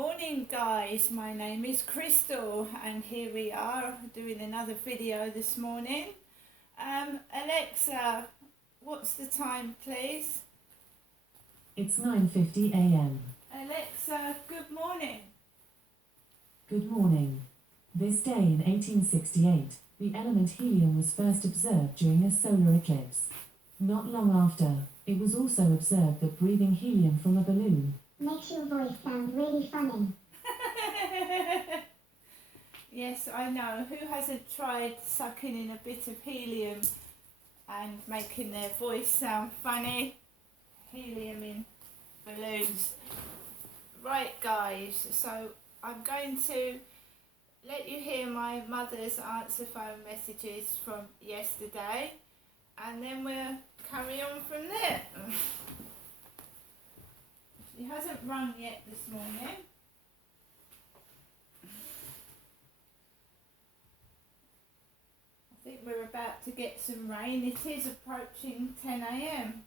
morning guys, my name is Crystal and here we are doing another video this morning. Alexa, what's the time please? It's 9:50 a.m. Alexa, good morning. Good morning. This day in 1868, the element helium was first observed during a solar eclipse. Not long after, it was also observed that breathing helium from a balloon makes your voice sound really funny. Yes, I know. Who hasn't tried sucking in a bit of helium and making their voice sound funny? Helium in balloons. Right guys, so I'm going to let you hear my mother's answer phone messages from yesterday and then we'll carry on from there. She hasn't rung yet this morning. I think we're about to get some rain. It is approaching 10 a.m.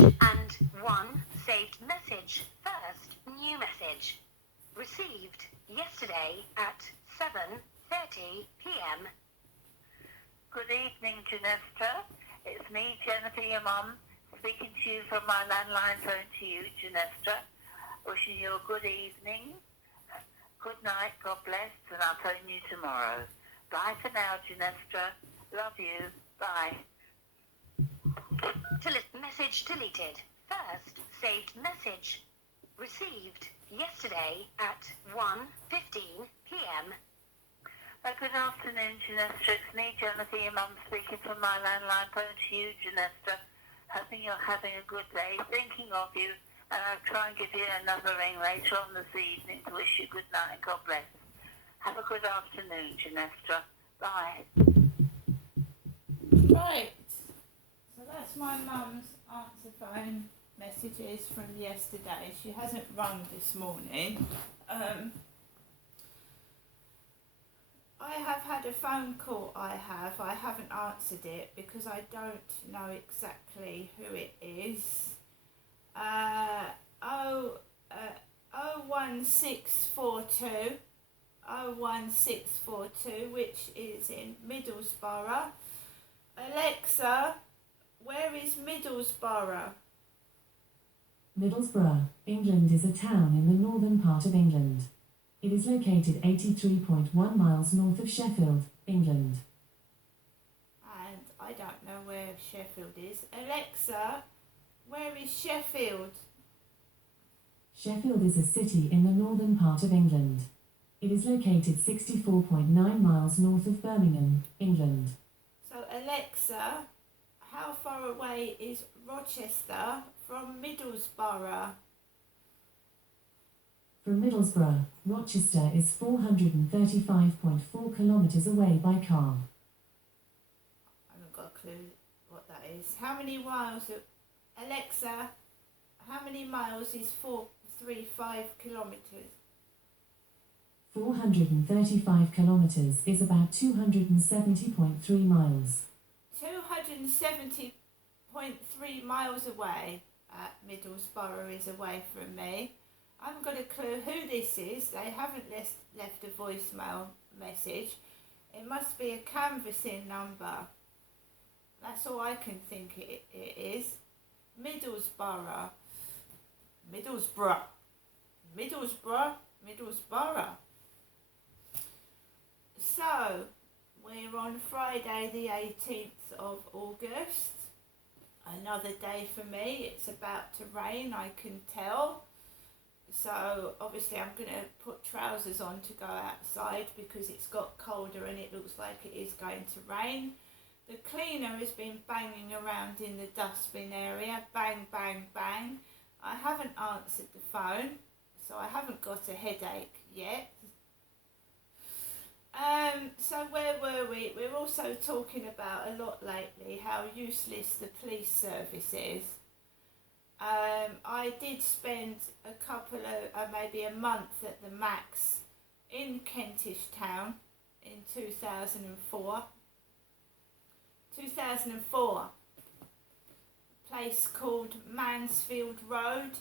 And one saved message. First new message received yesterday at 7:30 p.m. Good evening, Janesta. It's me, Jennifer, your mum, speaking to you from my landline phone to you, Janesta. Wishing you a good evening, good night, God bless, and I'll phone you tomorrow. Bye for now, Janesta. Love you. Bye. Message deleted. First saved message received yesterday at 1:15 p.m. Good afternoon, Janesta. It's me, Jennifer, your mum, speaking from my landline phone to you, Janesta. Hoping you're having a good day, thinking of you, and I'll try and give you another ring later on this evening to wish you good night and God bless. Have a good afternoon, Janesta. Bye. Right. So that's my mum's answer phone messages from yesterday. She hasn't rung this morning. I have had a phone call. I haven't answered it because I don't know exactly who it is. 01642, which is in Middlesbrough. Alexa, where is Middlesbrough? Middlesbrough, England is a town in the northern part of England. It is located 83.1 miles north of Sheffield, England. And I don't know where Sheffield is. Alexa, where is Sheffield? Sheffield is a city in the northern part of England. It is located 64.9 miles north of Birmingham, England. So Alexa, how far away is Rochester from Middlesbrough? From Middlesbrough, Rochester is 435.4 kilometres away by car. I haven't got a clue what that is. How many miles? Alexa, how many miles is 435 kilometres? 435 kilometres is about 270.3 miles. 270.3 miles away. Middlesbrough is away from me. I haven't got a clue who this is. They haven't left a voicemail message. It must be a canvassing number. That's all I can think it is. Middlesbrough. So, we're on Friday the 18th of August. Another day for me. It's about to rain, I can tell. So obviously I'm going to put trousers on to go outside because it's got colder and it looks like it is going to rain. The cleaner has been banging around in the dustbin area. Bang, bang, bang. I haven't answered the phone, so I haven't got a headache yet. So where were we? We're also talking about a lot lately how useless the police service is. I I did spend a couple of, maybe a month at the Max in Kentish Town in 2004. 2004, a place called Mansfield Road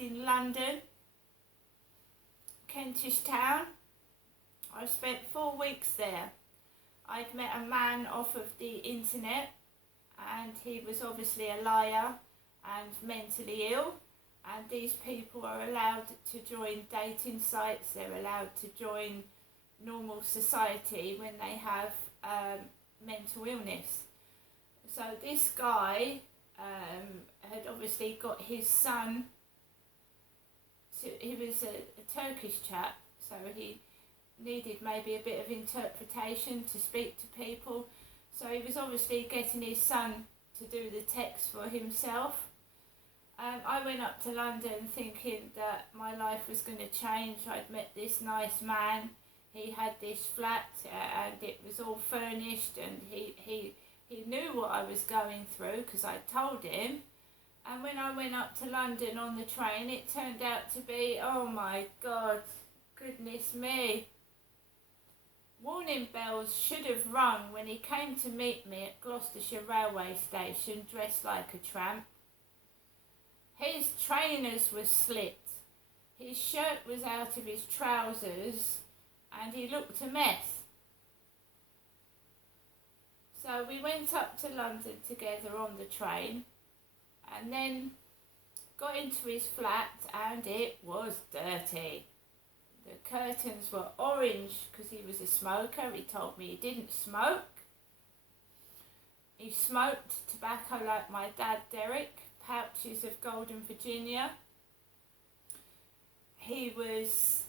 in London, Kentish Town. I spent 4 weeks there. I'd met a man off of the internet, and he was obviously a liar and mentally ill, and these people are allowed to join dating sites, they're allowed to join normal society when they have mental illness. So this guy had obviously got his son he was a Turkish chap, so he needed maybe a bit of interpretation to speak to people. So he was obviously getting his son to do the text for himself. I went up to London thinking that my life was going to change. I'd met this nice man. He had this flat and it was all furnished, and he knew what I was going through because I told him. And when I went up to London on the train, it turned out to be, oh my God, goodness me. Warning bells should have rung when he came to meet me at Gloucestershire railway station dressed like a tramp. His trainers were slit, his shirt was out of his trousers, and he looked a mess. So we went up to London together on the train, and then got into his flat, and it was dirty. The curtains were orange because he was a smoker. He told me he didn't smoke. He smoked tobacco like my dad Derek, pouches of Golden Virginia. I was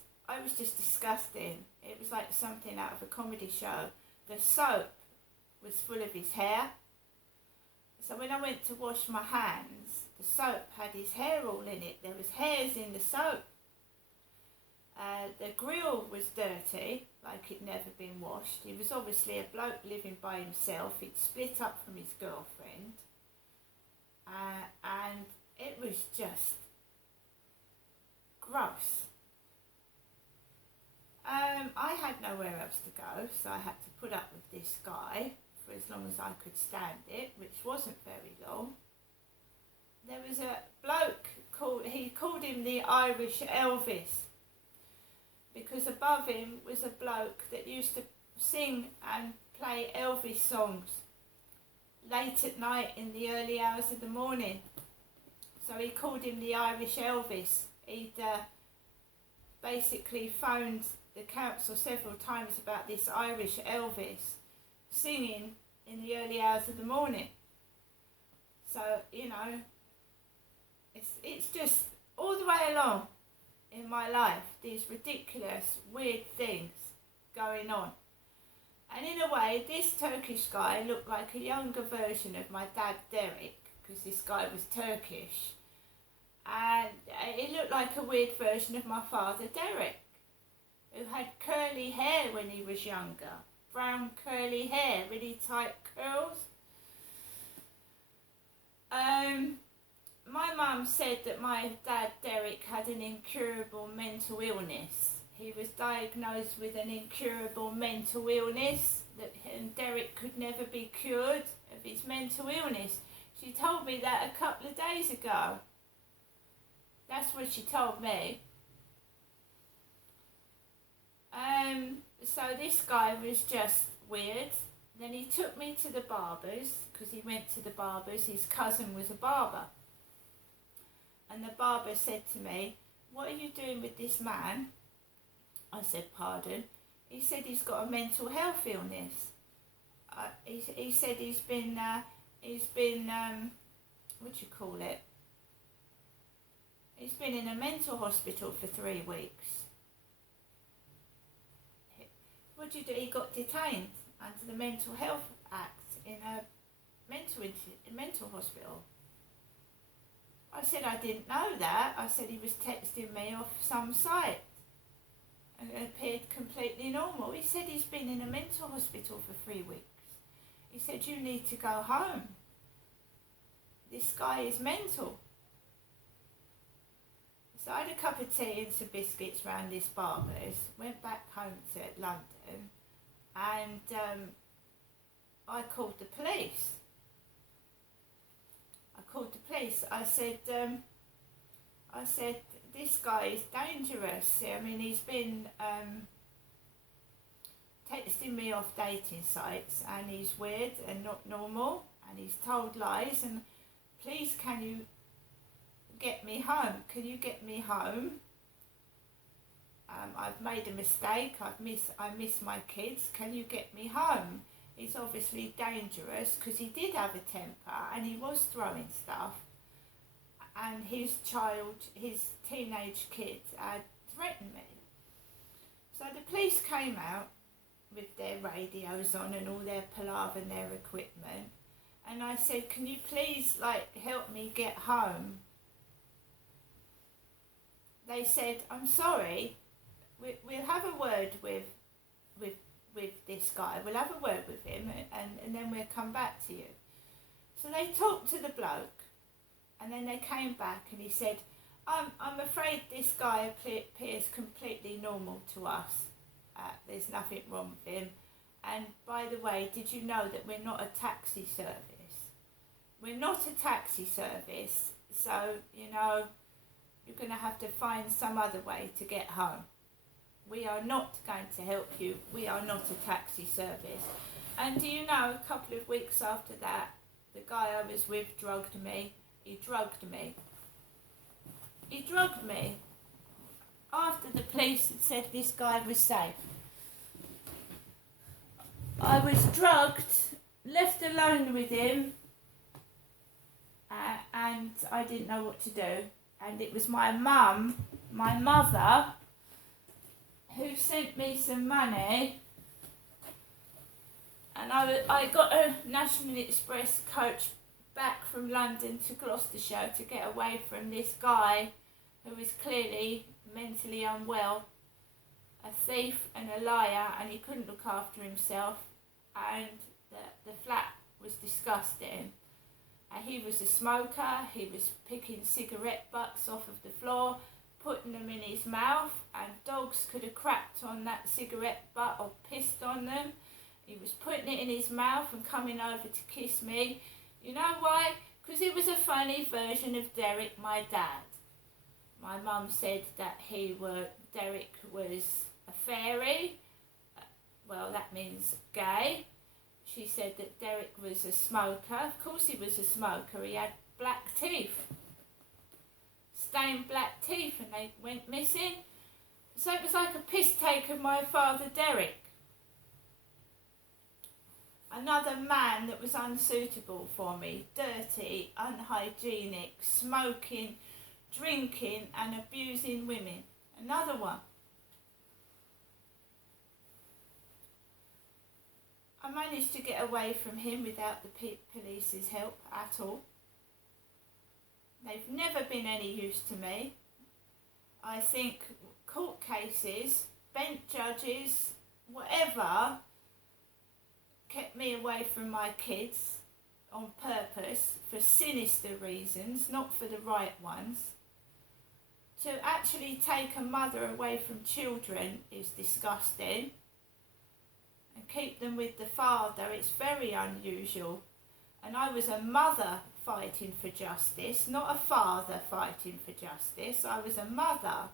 just disgusting. It was like something out of a comedy show. The soap was full of his hair. So when I went to wash my hands, the soap had his hair all in it. There was hairs in the soap. The grill was dirty, like it'd never been washed. He was obviously a bloke living by himself. He'd split up from his girlfriend. And it was just gross. I had nowhere else to go, so I had to put up with this guy for as long as I could stand it, which wasn't very long. There was a bloke he called him the Irish Elvis, because above him was a bloke that used to sing and play Elvis songs late at night in the early hours of the morning. So he called him the Irish Elvis. He'd basically phoned the council several times about this Irish Elvis singing in the early hours of the morning. So, you know, it's just all the way along in my life, these ridiculous, weird things going on. And in a way, this Turkish guy looked like a younger version of my dad Derek, because this guy was Turkish. And he looked like a weird version of my father Derek, who had curly hair when he was younger. Brown curly hair, really tight curls. My mum said that my dad Derek had an incurable mental illness. He was diagnosed with an incurable mental illness, and Derek could never be cured of his mental illness. She told me that a couple of days ago. That's what she told me. So this guy was just weird. Then he took me to the barbers, because he went to the barbers. His cousin was a barber. And the barber said to me, "What are you doing with this man?" I said, "Pardon?" He said he's got a mental health illness. He said he's been what do you call it? He's been in a mental hospital for 3 weeks. What do you do? He got detained under the Mental Health Act in a mental hospital. I said I didn't know that. I said he was texting me off some site and it appeared completely normal. He said he's been in a mental hospital for 3 weeks. He said, "You need to go home. This guy is mental." So I had a cup of tea and some biscuits round this barber's, went back home to London, and I called the police. I said, this guy is dangerous. I mean, he's been texting me off dating sites, and he's weird and not normal, and he's told lies, and please can you get me home? Can you get me home? I've made a mistake. I miss my kids. Can you get me home? He's obviously dangerous because he did have a temper and he was throwing stuff. And his teenage kid had threatened me. So the police came out with their radios on and all their palaver and their equipment. And I said, can you please help me get home? They said, I'm sorry, we'll have a word with this guy. We'll have a word with him and then we'll come back to you. So they talked to the bloke and then they came back and he said, I'm afraid this guy appears completely normal to us. There's nothing wrong with him. And by the way, did you know that we're not a taxi service? We're not a taxi service, so, you're going to have to find some other way to get home. We are not going to help you. We are not a taxi service. And do you know, a couple of weeks after that, the guy I was with drugged me. He drugged me. He drugged me after the police had said this guy was safe. I was drugged, left alone with him, and I didn't know what to do. And it was my mother, who sent me some money, and I got a National Express coach back from London to Gloucestershire to get away from this guy who was clearly mentally unwell, a thief and a liar, and he couldn't look after himself, and the flat was disgusting. He was a smoker. He was picking cigarette butts off of the floor, putting them in his mouth, and dogs could have crapped on that cigarette butt or pissed on them. He was putting it in his mouth and coming over to kiss me. You know why? Because he was a funny version of Derek, my dad. My mum said that Derek was a fairy. Well, that means gay. She said that Derek was a smoker. Of course he was a smoker. He had black teeth. Stained black teeth, and they went missing. So it was like a piss take of my father Derek. Another man that was unsuitable for me. Dirty, unhygienic, smoking, drinking and abusing women. Another one. I managed to get away from him without the police's help at all. They've never been any use to me. I think court cases, bench judges, whatever, kept me away from my kids on purpose for sinister reasons, not for the right ones. To actually take a mother away from children is disgusting. And keep them with the father, it's very unusual. And I was a mother fighting for justice, not a father fighting for justice. I was a mother,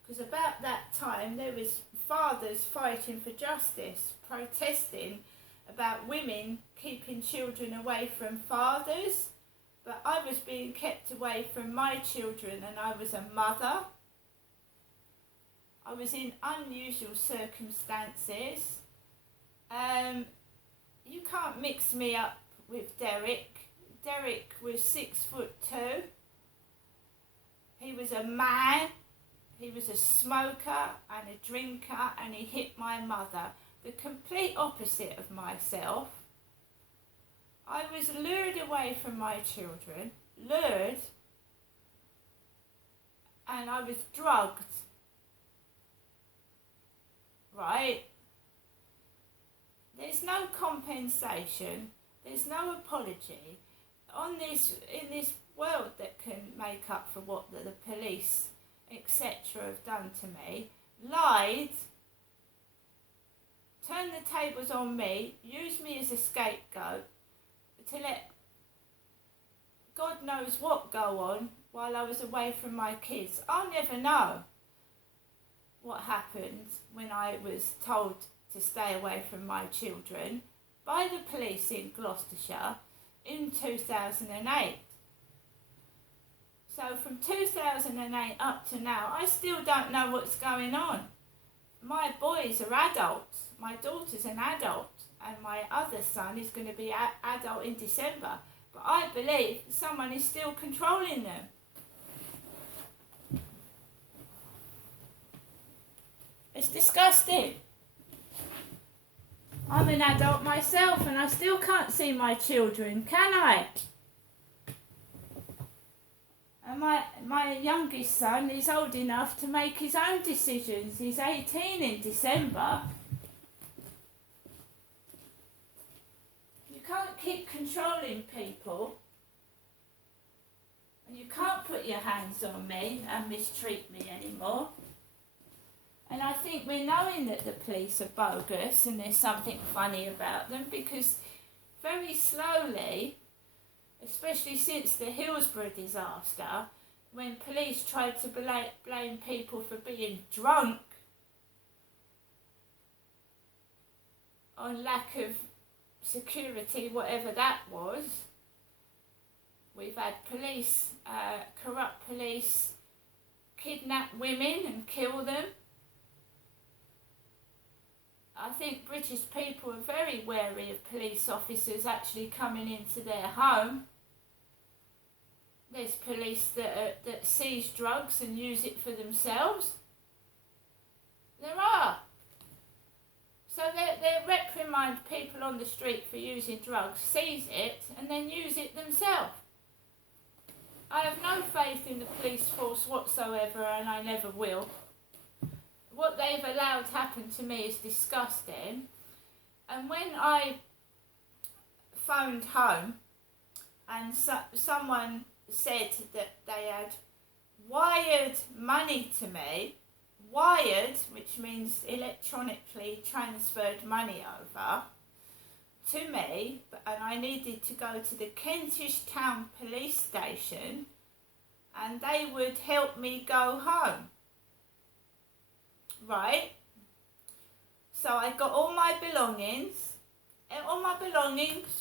because about that time there was fathers fighting for justice, protesting about women keeping children away from fathers. But I was being kept away from my children, and I was a mother. I was in unusual circumstances. You can't mix me up with Derek. Derek was 6'2". He was a man. He was a smoker and a drinker, and he hit my mother. The complete opposite of myself. I was lured away from my children, and I was drugged. Right? There's no compensation. There's no apology in this world that can make up for what the police etc. have done to me, lied, turned the tables on me, used me as a scapegoat to let God knows what go on while I was away from my kids. I'll never know what happened when I was told to stay away from my children by the police in Gloucestershire in 2008. So from 2008 up to now, I still don't know what's going on. My boys are adults. My daughter's an adult, and my other son is going to be adult in December. But I believe someone is still controlling them. It's disgusting. I'm an adult myself and I still can't see my children, can I? And my youngest son is old enough to make his own decisions. He's 18 in December. You can't keep controlling people. And you can't put your hands on me and mistreat me anymore. And I think we're knowing that the police are bogus and there's something funny about them, because very slowly, especially since the Hillsborough disaster, when police tried to blame people for being drunk on lack of security, whatever that was, we've had police, corrupt police, kidnap women and kill them. I think British people are very wary of police officers actually coming into their home. There's police that seize drugs and use it for themselves. There are. So they reprimand people on the street for using drugs, seize it, and then use it themselves. I have no faith in the police force whatsoever, and I never will. What they've allowed happen to me is disgusting. And when I phoned home and someone said that they had wired money to me, wired, which means electronically transferred money over to me, and I needed to go to the Kentish Town Police Station and they would help me go home. Right, so I got all my belongings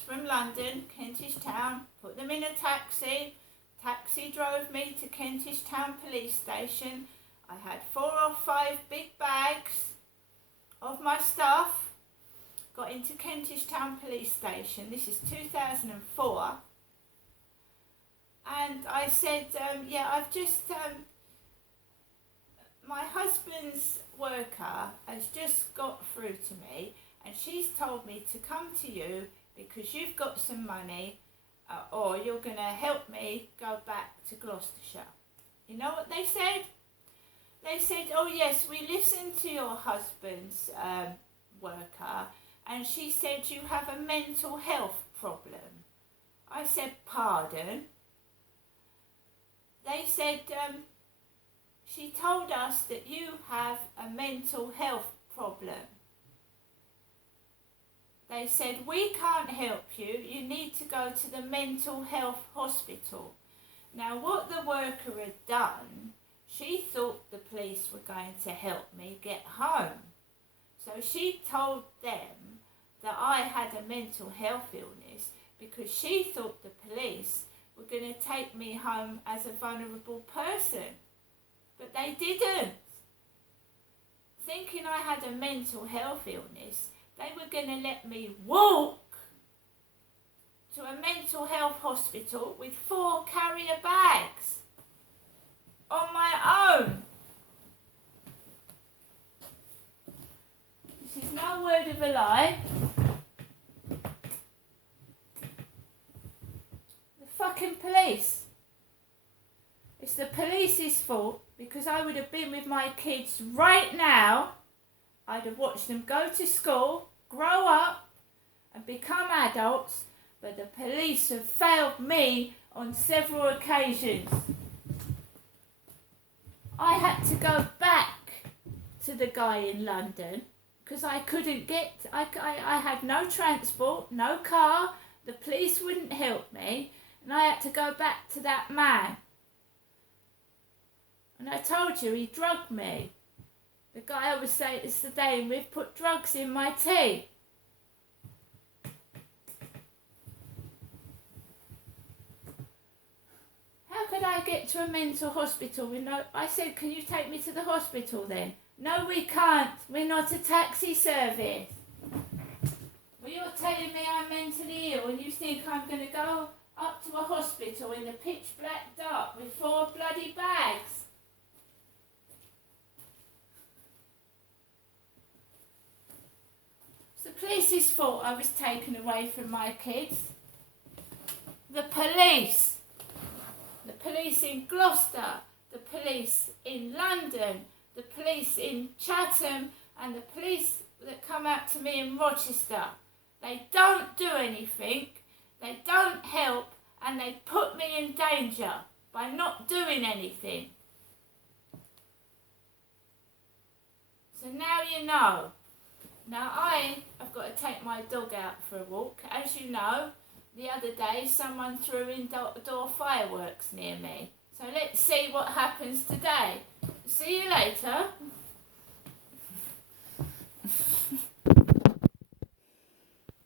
from London, Kentish Town, put them in a taxi. Taxi drove me to Kentish Town Police Station. I had 4 or 5 big bags of my stuff. Got into Kentish Town Police Station. This is 2004. And I said, yeah, I've just, my husband's worker has just got through to me and she's told me to come to you because you've got some money or you're going to help me go back to Gloucestershire. You know what they said? They said, oh yes, we listened to your husband's worker and she said you have a mental health problem. I said, pardon? They said, she told us that you have a mental health problem. They said, we can't help you, you need to go to the mental health hospital. Now what the worker had done, she thought the police were going to help me get home. So she told them that I had a mental health illness because she thought the police were going to take me home as a vulnerable person. But they didn't. Thinking I had a mental health illness, they were going to let me walk to a mental health hospital with 4 carrier bags on my own. This is no word of a lie. The fucking police. It's the police's fault because I would have been with my kids right now. I'd have watched them go to school, grow up and become adults, but the police have failed me on several occasions. I had to go back to the guy in London because I couldn't get, I had no transport, no car, the police wouldn't help me, and I had to go back to that man. And I told you, he drugged me. The guy I was staying with put drugs in my tea. How could I get to a mental hospital with no... I said, can you take me to the hospital then? No, we can't. We're not a taxi service. Well, you're telling me I'm mentally ill and you think I'm going to go up to a hospital in the pitch black dark with 4 bloody bags? It's the police's fault I was taken away from my kids. The police. The police in Gloucester, the police in London, the police in Chatham, and the police that come out to me in Rochester. They don't do anything, they don't help, and they put me in danger by not doing anything. So now you know. Now I've got to take my dog out for a walk. As you know, the other day someone threw indoor fireworks near me. So let's see what happens today. See you later.